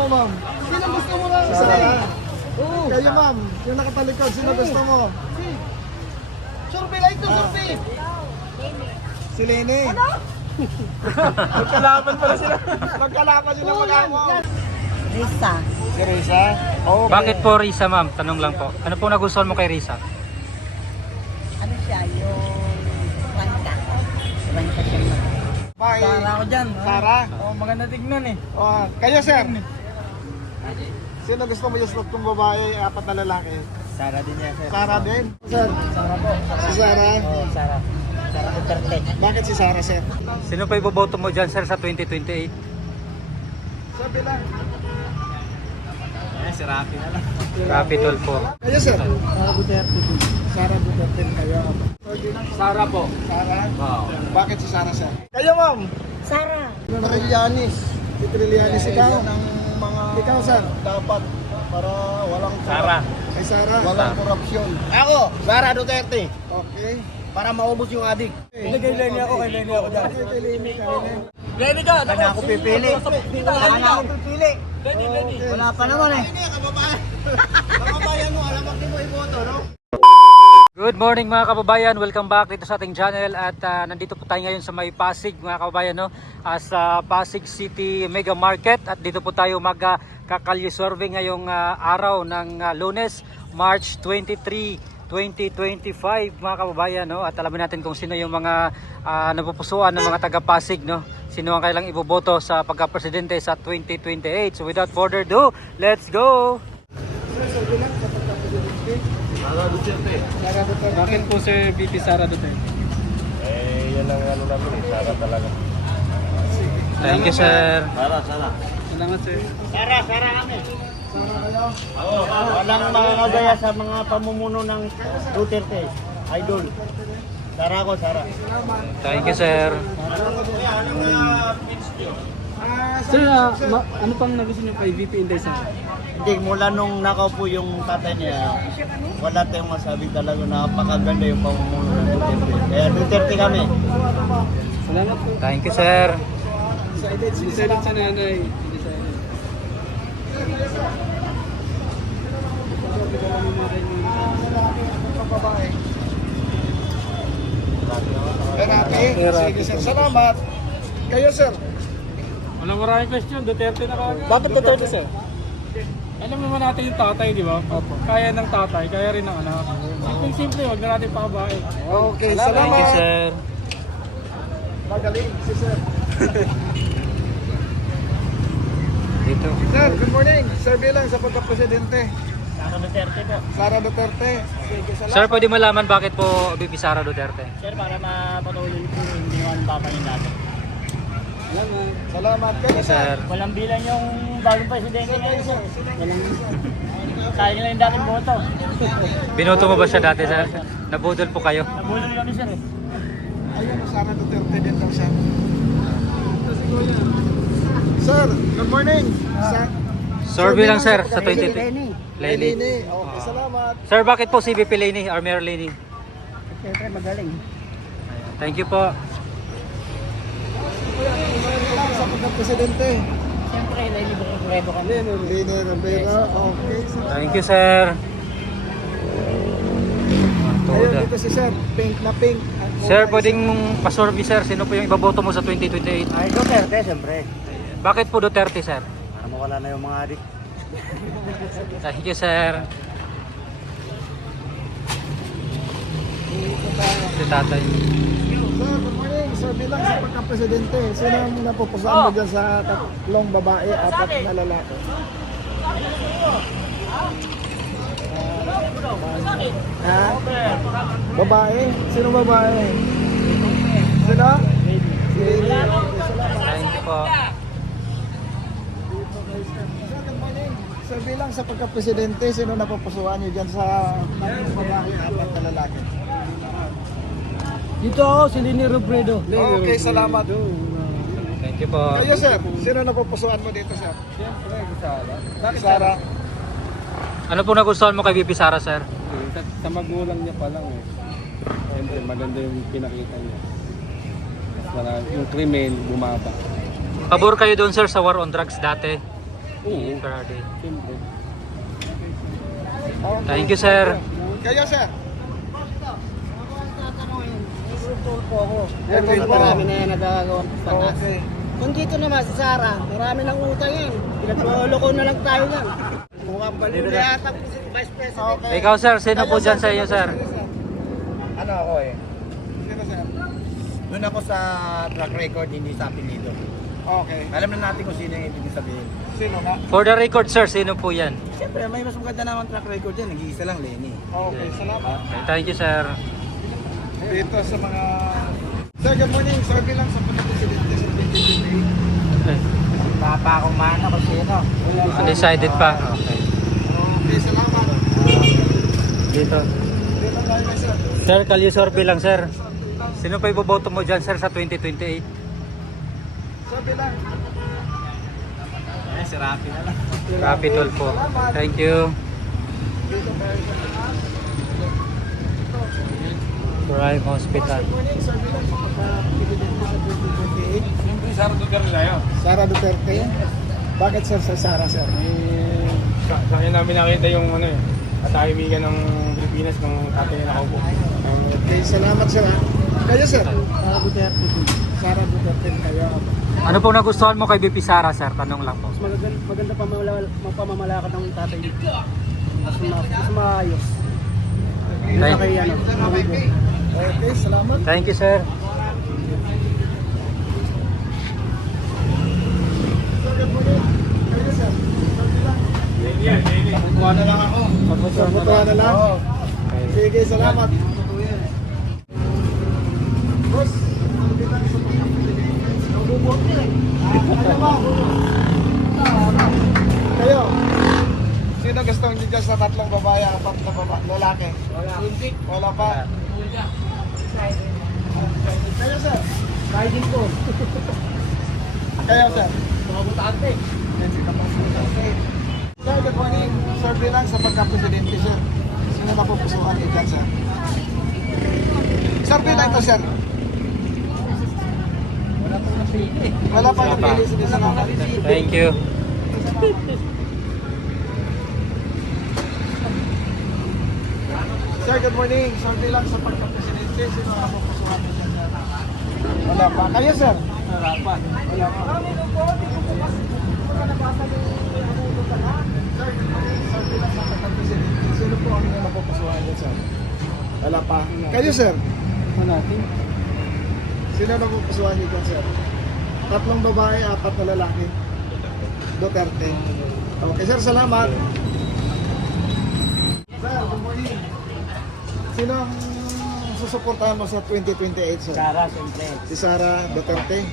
mo, ma'am? Sino gusto mo lang? Sara. Oo. Kayo, ma'am. Yung nakatalikod, sino gusto mo? Survey lang ito, survey. Si Lene. Ano? Magkalaban pala sila. Magkalaban sila mag-amo. Risa. Si Risa? Okay. Bakit po Risa, ma'am? Tanong lang po. Ano po nagustuhan mo kay Risa? Ano siya? Yung Ranta. Ranta siya. Bye. Sara ako dyan. Sara? Oh, maganda tignan eh. Oh, kayo, sir. Sino gusto mo yung slot kong babae, apat na lalaki? Sara din yan, sir. Sara din? Sir? Sara po. Si Sara? Oh, Sara. Sara Duterte. Bakit si Sara, sir? Sino pa iboboto mo dyan, sir, sa 2028? Sabi lang. Si Rafi na lang. Capital po. Kayo, sir? Sara Duterte. Sara Duterte kayo. Sara po. Sara? Wow. Bakit si Sara, sir? Kayo, ma'am? Sara. Trillanes. Si Trillanes, ikaw? ng mga Ikaw, sir? dapat para walang Sara. Kay Sara? walang korupsyon. Ako, Sara Duterte. Okay. Para maubos yung adik. Hindi, kay Lenny ako dyan. Kay Lenny, kay Lenny. Lenny ka! Wala ako pipili. Wala na ako pipili. Okay. Wala pa naman eh. Kababayan mo, alam mo mo iboto, no? Good morning mga kababayan, welcome back dito sa ating channel at nandito po tayo ngayon sa may Pasig mga kababayan, no? Sa Pasig City Mega Market at dito po tayo magkakalye survey ngayong araw ng Lunes, March 23, 2025 mga kababayan, no? At alamin natin kung sino yung mga napupusuan ng mga taga Pasig, no? Sino ang kailang iboboto sa pagka-presidente sa 2028. So without further ado, let's go! Sara Duterte. Sara Duterte. Bakit po Sir VP Sara Duterte? Yan ang ano namin eh, Sara talaga. Thank you sir. Sara. Salamat sir. Sara kami. Sara kayo? Walang makakagaya sa mga pamumuno ng Duterte. Idol. Sara ko, Sara. Thank you sir. Sir, ano pang nagustuhan niyo kay VP Inday sir? Hindi, mula nung nakaupo yung tatay niya, wala tayong masabi talaga na napakaganda yung pamumuno ng Duterte. Kaya Duterte kami. Salamat po. Thank you sir. Silent sa nanay. Sige sir, salamat. Kayo sir? Walang maraming question, Duterte na kagad. Bakit Duterte sir? Alam naman natin yung tatay, di ba? Opo. Kaya ng tatay, kaya rin ng anak. Simple, wag na natin pakabain. Okay, Thank you salamat. sir. Magaling si sir. Dito. Sir, good morning. Survey lang sa pagka-presidente. Sara Duterte po. Sara Duterte. Sige, salamat. Sir, pwede malaman bakit po VP Sara Duterte? Sir, para mapatuloy po yung ginawa ng papa niya natin. Salamat kayo Yes, sir. sir. Walang bilang yung bagong presidente ngayon, sir. Sayang lang yung dating boto. Binoto mo ba siya dati sir? Nabudol po kayo? Nabulol kami, sir. Ayun, Sara Duterte din daw siya. Sir, good morning. Survey lang sir sa Lenny. 2020. Lenny. Lenny. Okay, salamat. Sir, bakit po si VP Lenny or Mayor Lenny? Siyempre, magaling. Thank you po. Survey lang sa pagka-presidente. Siyempre, Lenny Robredo kami. Lenny Robredo. Okay. Thank you sir. Ayun, dito si sir. Pink na pink. Sir, pwedeng mong pasurvey sir, sino po yung ibaboto mo sa 2028? Ay, Duterte, siyempre. Bakit po Duterte sir? Para mawala na yung mga adik. Thank you sir. Si tatay. Sir, good morning. Survey lang sa pagka-presidente. Sino ang napupusuan mo dyan sa tatlong babae, apat na lalaki? Ha? Babae? Sino babae? Sino? Si Lady. Okay, salamat. Thank you po. Sir, good morning. Survey lang sa pagka-presidente. Sino napupusuan niyo dyan sa tatlong babae, apat na lalaki? Dito ako, si Lenny Robredo. Okay, salamat. Thank you po. Kayo sir, sino napupusuan mo dito sir? Siyempre, Sara. Sara. Ano po nagustuhan mo kay VP Sara sir? Sa magulang niya pa lang eh. Siyempre, maganda yung pinakita niya. Mas marami, yung krimen bumaba. Pabor kayo doon sir sa war on drugs dati? Oo. Friday. Siyempre. Okay. Thank you, sir. Kayo, sir. Tulpo ako. Yan, tulpo. Marami na yan nagagawa ng patas. Okay. Kung dito naman sa Sara, marami ng utang yan. Pinaglolo na lang tayo yan. Mukhang baliw na yata po si Vice President. Okay. Ikaw, sir, sino po dyan sa iyo, sir? Ano ako eh? Sino, sir? Doon ako sa track record, hindi sa apelido. Okay. Alam na natin kung sino yung ibig sabihin. Sino nga? For the record, sir, sino po yan? Siyempre, may mas maganda naman track record yan. Nag-iisa lang, Lenny. Okay, salamat. Okay, thank you, sir. Dito sa mga... Sir, good morning. Sabi lang sa pagka-presidente sa 2028. Okay. Papa akong mana ko sino. Undecided pa. Okay. Okay, salamat. Dito. Dito tayo na, sir. Sir, kalye-sorbe lang, sir. Sino pa iboboto mo dyan, sir, sa 2028? Sabi lang. Si Rafi na lang. Rapid po. Thank you. Dito tayo sa... Prime Hospital. Good morning. Sabi lang sa pagka-presidente sa 2028. Siyempre, Sara Duterte tayo. Sara Duterte. Bakit, sir, sa Sara, sir? Sa kanya namin nakita yung ano eh, katahimikan ng Pilipinas ng tatay na nakaupo. Okay, salamat, sir. Ha? Kayo, sir? Duterte. Sara Duterte kayo. Ano pong nagustuhan mo kay BP Sara, sir? Tanong lang po. Maganda pamamalakad ng tatay dito. Mas maayos. Thank, Kaya ano, Okay, salamat. thank you, sir. Sir, good morning. Kayo, sir? Kuha na lang ako. Magbutuhan na lang. Sige, salamat. Boss, sabi lang sa kayo, sino gusto nyo dyan sa tatlong babae, apat na babae, lalaki? Wala pa. Kayo, sir? riding ko. Kayo, sir? Mga butante. Sir, good morning. Sir, bilang sa pagka-presidente, sir. Sino napupusuan niyo dyan, sir? Sir, bilang ito, sir. Wala pa napili. Sige, salamat. Thank you. Sir, good morning. Sir, bilang sa pagka-presidente, sino napupusuan niyo dyan, sir? Wala pa. Kayo, sir? Wala pa. Wala pa. Sir, bilang sa pagka-presidente, sino po ang napupusuan dyan, sir? Wala pa. Kayo, sir? Wala. Sino napupusuan niyo dyan, sir? Tatlong babae, apat na lalaki. Duterte. Okay, sir, salamat. Sir, good morning. Sino ang susuportahan mo sa 2028, sir? Sara, siyempre. Si Sara Duterte.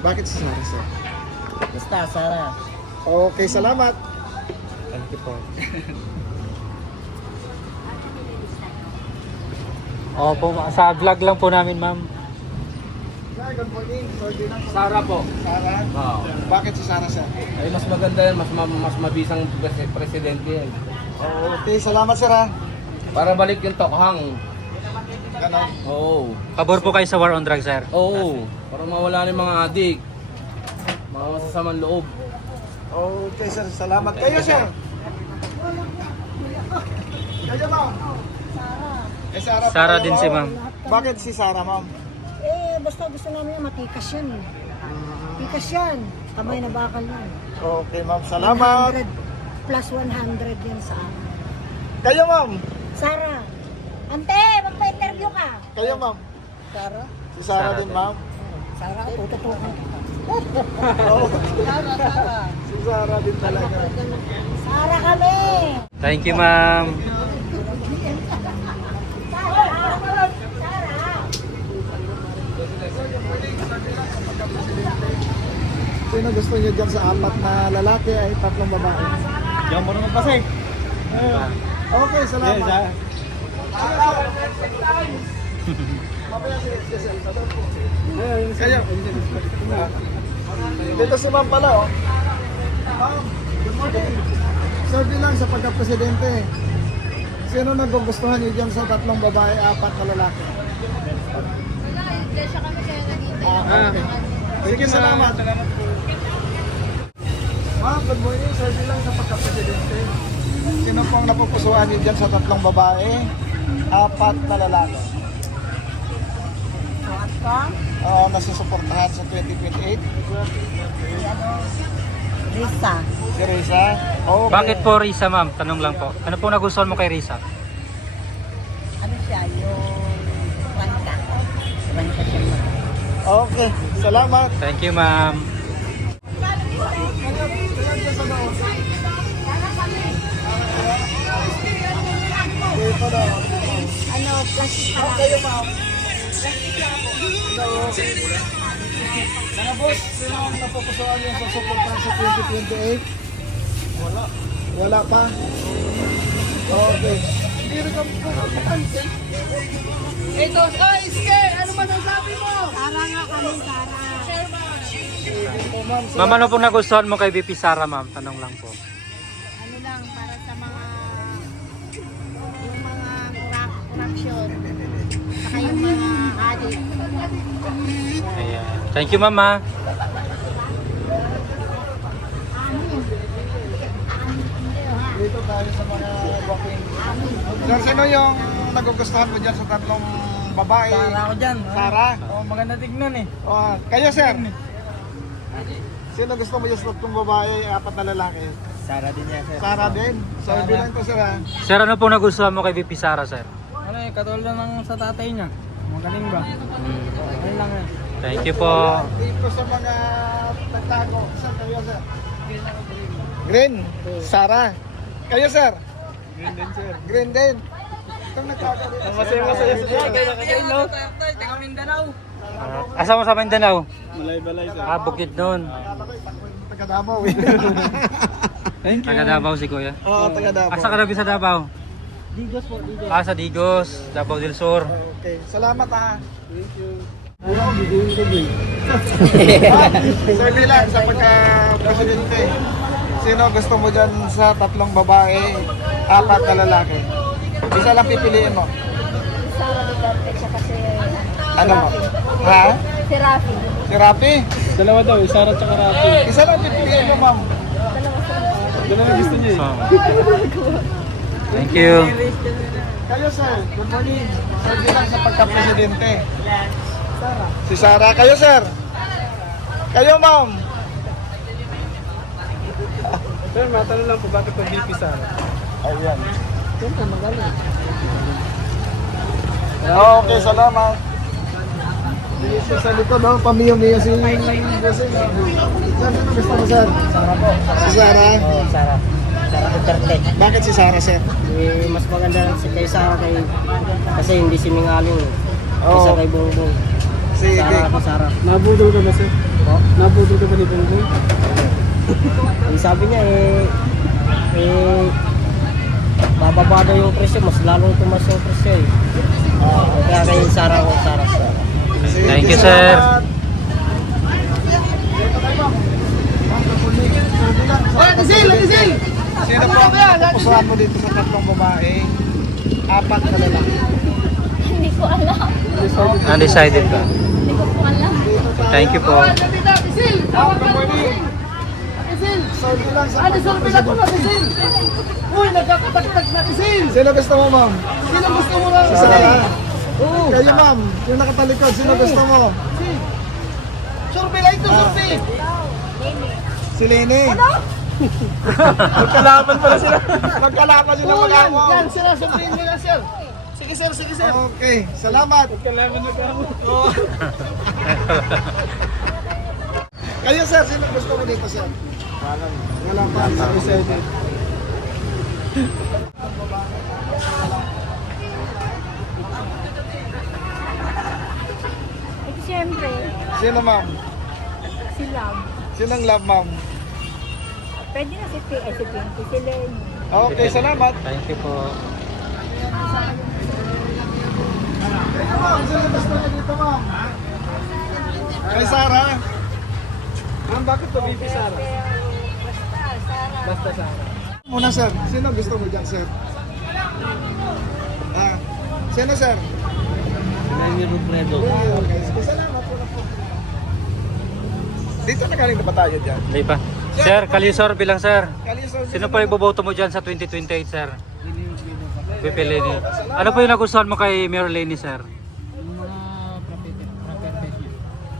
Bakit si Sara, sir? Basta, Sara. Okay, salamat. Thank you po. Opo, sa vlog lang po namin, ma'am. Sir, good morning. Sir, bilang Sara po. Sara. Oo. Bakit si Sara, sir? Ay, mas maganda yan, mas mabisang presidente yan. Okay, salamat, sir, ha? Para balik yung tokhang. Ganon. Oo. Pabor po kayo sa war on drugs, sir. Oo. Para mawala na yung mga adik. Mga masasamang loob. Okay, sir, salamat. Kayo, sir? Kayo, ma'am? Sara. Sara din si ma'am. Bakit si Sara, ma'am? Basta gusto namin yung matikas yan eh. Matikas yan. Kamay na bakal yan. Okay, ma'am. Salamat. 100 plus 100 yan sa akin. Kayo, ma'am? Sara, ante, magpa-interview ka. Kayo, ma'am? Sara? Si Sara Sara din, din. ma'am? Sara, tututukan kita. Oo. Si Sara din talaga. Sara kami! Thank you, ma'am. Sino gusto niyo dyan sa apat na lalaki ay tatlong babae? Diyan mo naman kasi. Okay, salamat. Kayo. Dito si ma'am pala, oh. Ma'am, good morning. Sir, bilang sa pagka-presidente, sino nagugustuhan niyo dyan sa tatlong babae, apat na lalaki? Okay. Sige, salamat. Ma'am, good morning. Sir, bilang sa pagka-presidente, sino po ang napupusuan niyo dyan sa 3 babae, 4 na lalaki? Oo, nasusuportahan sa 2028. Risa. Si Risa? Okay. Bakit po Risa, ma'am? Tanong lang po. Ano po nagustuhan mo kay Risa? Ano siya? Yung rangka. Rangka siya. Okay, salamat. Thank you, ma'am. Dito na. Ano, plastic pa Kayo, ma'am. Mga boss, sino ang napupusuan niyo sa suportahan sa 2028? Wala. Wala pa? Okay. Hindi rin kami pupunta. Ito, Iske, ano masasabi mo? Sara nga kami, Sara. Ito, ma'am. Ma'am, ano po nagustuhan mo kay VP Sara, ma'am? Tanong lang po. Ano lang, para sa mga yung mga corruption. Saka yung mga adik. Ayan. Thank you, ma'am. Ah. Dito tayo sa mga walking. Sir, sino yung nagugustuhan mo dyan sa 3 babae? Para ako dyan. Sara? Oh, maganda tignan eh. Oh, kayo, sir? Sino gusto mo dyan sa 3 babae, 4 na lalaki? Sara din yan, sir. Sara din. So, bilang to, sir, ha? Sir, ano po nagustuhan mo kay VP Sara, sir? Ano eh, katulad ng sa tatay niya. Magaling ba? Ayun lang eh. Thank you po. Dito sa mga nagtago. Sir, kayo, sir? Green. Sara. Kayo, sir? Green din, sir. Green din. Itong nagtago rin. Masaya sila. Kaya nakakailo. Taga Mindanao. Asa mo sa Mindanao? Malay-balay, sir. Ah, Bukid nun. Taga Davao, eh. Taga Davao si Kuya. Oo, taga Davao. Asa ka na sa Davao? Digos po, Digos. Ah, sa Digos, Davao del Sur. Okay. Salamat, ha. Thank you. Sir, bilang sa pagka-presidente, sino gusto mo dyan sa 3 babae, 4 na lalaki? Isa lang pipiliin mo. Sara Duterte siya kasi Ano mo? Ha? si Rafi. Si Rapi? Dalawa daw, Sara at Rafi. Isa lang pipiliin mo, ma'am. Dalawa gusto niya So, thank you. Kayo, sir. Good morning. Sir, bilang sa pagka-presidente. Si Sara. Kayo, sir. Kayo, ma'am. Sir, matanong lang po, bakit po VP Sara? Ayan. Okay, salamat. Dito sa likod, no? Pamiyo-miyo si Bossing. Sir, sino gusto mo, sir? Sara po. Si Sara? Oh, Sara. Sara Duterte. Bakit si Sara, sir? Eh, mas maganda lang si kay Sara kasi hindi sinungaling. Kaysa Oo. kay Bongbong. Sige. Sara ako, Sara. Nabudol ka ba, sir? Nabudol ka ba ni Bongbong? Sabi niya bababa daw yung presyo, mas lalong tumas yung presyo eh. Kaya kay Sara ako, Sara. Sige, Thank you, sir. salamat. Sino po ang napupusuan mo dito sa 3 babae, 4 na lalaki? Hindi ko alam. Undecided ka. Hindi ko po alam. Thank you po. Good morning. So, bilang sa pagka-presidente. Uy, nagkakatak-tak na isin! Sino gusto mo, ma'am? Sino gusto mo lang? Si Sara. Kayo, ma'am. Yung nakatalikod, sino gusto mo? Survey lang ito, survey! Si Lene. Magkalaban pala sila. Magkalaban sila Oo, yan, mag-amo. yan, sir, survey nyo lang, sir. Sige, sir, sige, sir. Okay, salamat. Magkalaban mag-amo. Kayo, sir, sino gusto mo dito, sir? Wala pa. Undecided. Eh, siyempre, Sino, ma'am? si Love. Sino ang love, ma'am? Pwede na si Pinky, si Lenny. Okay, salamat. Thank you po. Kayo, ma'am. Sino gusto mo dito, ma'am? Kay Sara. Ma'am, bakit po VP Sara? Basta Sara. Muna, sir. Sino gusto mo dyan, sir? Ah, sino, sir? Lenny Robredo. Okay, salamat po na po. Dito na galing na ba tayo dyan? Hindi pa. Sir, kalisor bilang sir. Kalisor. Sino po iboboto mo dyan sa 2028, sir? VP Leni. Ano po yung nagustuhan mo kay Mayor Leni, sir? Yung mga properties niya.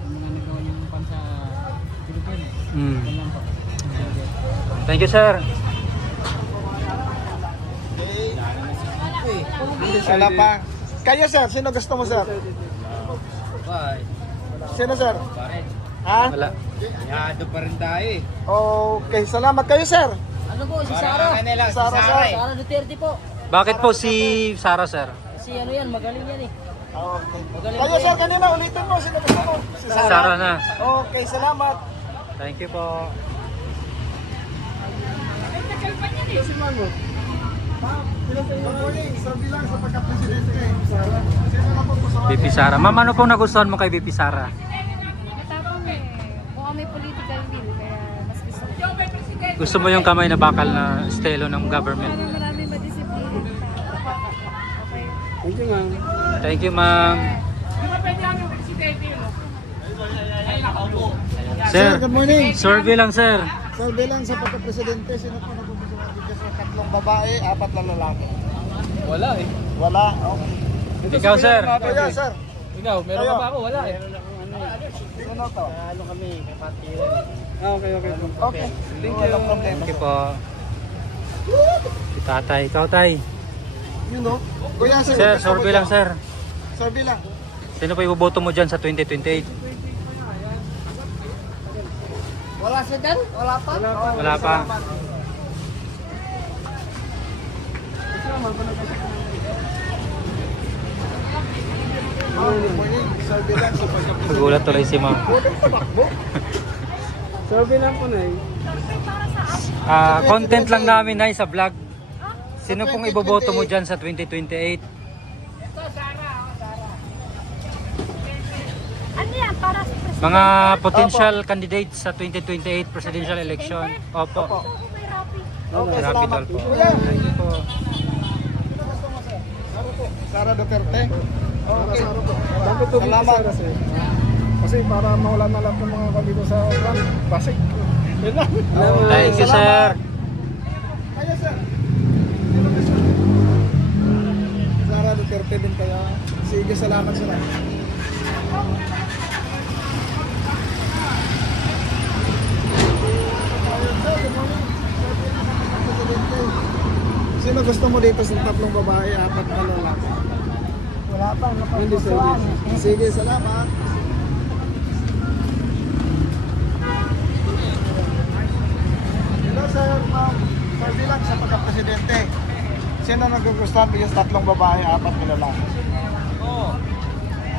Yung mga nagawa niyang pan sa Pilipinas. Hmm. Yan lang po. Thank you, sir. Wala pa. Kayo sir, sino gusto mo sir? Sino sir? Ha? Wala. Yado pa rin tayo eh. Okay, salamat kayo sir. Ano po, si Sara? Sara sir. Sara Duterte po. Bakit po si Sara, sir? Si ano yan, magaling yan eh. Okay. Kayo sir, kanina ulitin mo, sino gusto mo? Si Sara na. Okay, salamat. Thank you po. Good morning, sabi lang sa pagka-presidente. Sino na po gusto mo? VP Sara. Ma'am, ano pong nagustuhan mo kay VP Sara? Matapang eh. Mukhang may political will, kaya mas gusto ko. Gusto mo yung kamay na bakal na estilo ng government? Para marami madisiplina. Okay. Thank you, ma'am. Thank you, ma'am. Sir, Sir, good morning. survey lang, sir. Sabi lang sa pagka-presidente, sino po na po gusto mo? Sa tatlong babae, apat na lalaki. Wala eh. Wala, okay. Ikaw, sir. Kaya sir, Ikaw, meron Kayo. ka pa ako? Wala eh. sino to? Ano kami, kapatid. Okay. Okay, thank you. Walang problema. Thank you po. Si tatay. Ikaw, tay. You know? Kuya, sir, Sir, gusto mo survey lang, dyan? sir. Survey lang. Sino pa iboboto mo dyan sa 2028? Wala siya dyan? Wala pa? Wala pa. Good morning. Survey lang sa pagka-presidente. Nagulat tuloy si ma'am. Survey lang po na eh. Content lang namin na sa vlog. Sino pong iboboto mo dyan sa 2028? Ano yan? Para sa presidente? Mga potential candidates sa 2028 presidential election. Opo. May rapi. Okay, Rapid salamat. all po. Kuya, Thank you po. Sara Duterte. Okay. Bakit to Salamat. Kasi para mawala na lang ng mga dito sa Auckland, Pasig. Yun lang. Thank you, sir. Kaya sir. Sino gusto mo? Sara Duterte din kaya. Sige, salamat sir. Sino gusto mo dito sa tatlong babae, apat na lalaki? Wala pa, napapasuan. Sige, salamat. Hello sir, ma'am. Sir, bilang sa pagka-presidente, sino nagugustuhan mo yung tatlong babae, apat na lalaki?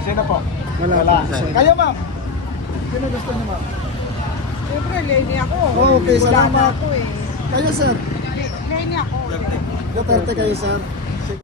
Sino po? Wala. Kayo ma'am? Sino gusto niyo ma'am? Siyempre, Lenny ako. Okay, salamat. Ako eh. Kayo sir? Lenny ako. Duterte kayo sir?